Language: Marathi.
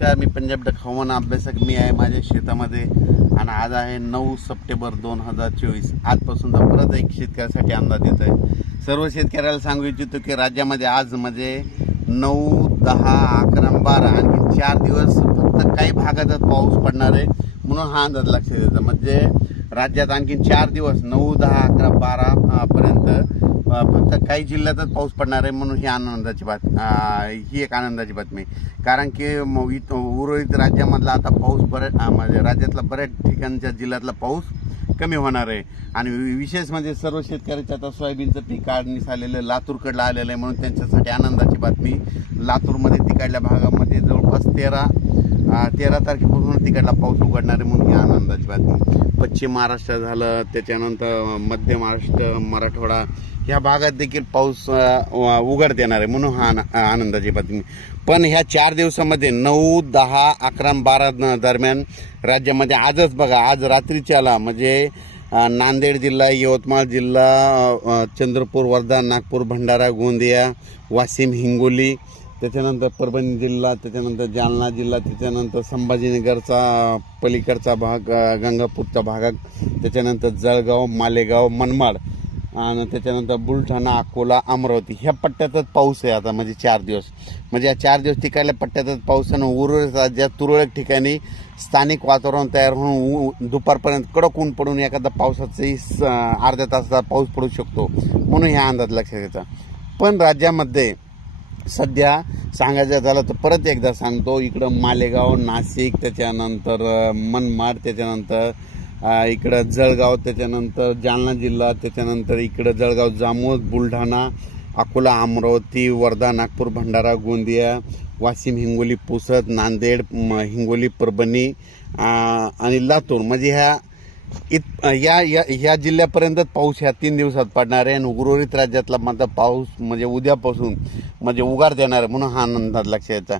नमस्कार, मी पंजाब डक हवामान अभ्यासक मी आहे माझ्या शेतामध्ये आणि आज आहे 9 सप्टेंबर 2024. आजपासून तर परत एक शेतकऱ्यासाठी अंदाज येत आहे. सर्व शेतकऱ्याला सांगू इच्छितो की राज्यामध्ये आज म्हणजे 9, 10, 11, 12 आणखी 4 दिवस फक्त काही भागातच पाऊस पडणार आहे म्हणून हा अंदाज लक्षात येतो. म्हणजे राज्यात आणखी 4 दिवस 9, 10, 11, 12 पर्यंत फक्त काही जिल्ह्यातच पाऊस पडणार आहे म्हणून ही एक आनंदाची बातमी. कारण की उर्वरित राज्यामधला आता पाऊस म्हणजे राज्यातला बऱ्याच ठिकाणच्या जिल्ह्यातला पाऊस कमी होणार आहे. आणि विशेष म्हणजे सर्व शेतकऱ्याचं आता सोयाबीनचं पीक काढणीस आलेलं लातूरकडलं आलेलं आहे म्हणून त्यांच्यासाठी आनंदाची बातमी. लातूरमध्ये तिकडल्या भागामध्ये जवळपास 13 तारखेपासून तिकडला पाऊस उघडणार आहे म्हणून ही आनंदाची बातमी. पश्चिम महाराष्ट्र झालं, त्याच्यानंतर मध्य महाराष्ट्र, मराठवाडा ह्या भागात देखील पाऊस उघडता येणार आहे म्हणून हा आनंदाची बातमी. पण ह्या 4 दिवसामध्ये 9, 10, 11, 12 दरम्यान राज्यामध्ये आजच बघा, आज रात्रीच्याला म्हणजे नांदेड जिल्हा, यवतमाळ जिल्हा, चंद्रपूर, वर्धा, नागपूर, भंडारा, गोंदिया, वाशिम, हिंगोली, त्याच्यानंतर परभणी जिल्हा, त्याच्यानंतर जालना जिल्हा, त्याच्यानंतर संभाजीनगरचा पलीकडचा भाग, गंगापूरचा भाग, त्याच्यानंतर जळगाव, मालेगाव, मनमाड आणि त्याच्यानंतर बुलढाणा, अकोला, अमरावती ह्या पट्ट्यातच पाऊस आहे आता. म्हणजे 4 दिवस, म्हणजे या 4 दिवस तिकडल्या पट्ट्यातच पाऊस आहे. उर्वरित राज्यात तुरळक ठिकाणी स्थानिक वातावरण तयार होऊन दुपारपर्यंत कडक ऊन पडून एखादा पावसाचाही अर्ध्या तासाचा पाऊस पडू शकतो म्हणून ह्या अंदाज लक्षात घ्यायचा. पण राज्यामध्ये सध्या सांगायचं झालं तर परत एकदा सांगतो, इकडं मालेगाव, नाशिक, त्याच्यानंतर मनमाड, त्याच्यानंतर इकडं जळगाव, त्याच्यानंतर जालना जिल्हा, त्याच्यानंतर इकडं जळगाव, जामोद, बुलढाणा, अकोला, अमरावती, वर्धा, नागपूर, भंडारा, गोंदिया, वाशिम, हिंगोली, पुसद, नांदेड, हिंगोली, परभणी आणि लातूर म्हणजे ह्या जिल्ह्यापर्यंत पाऊस ह्या 3 दिवसात पडणार आहे. आणि उर्वरित राज्यातला मात्र पाऊस म्हणजे उद्यापासून म्हणजे उघार देणार आहे म्हणून हा अंदाज लक्षात येतो.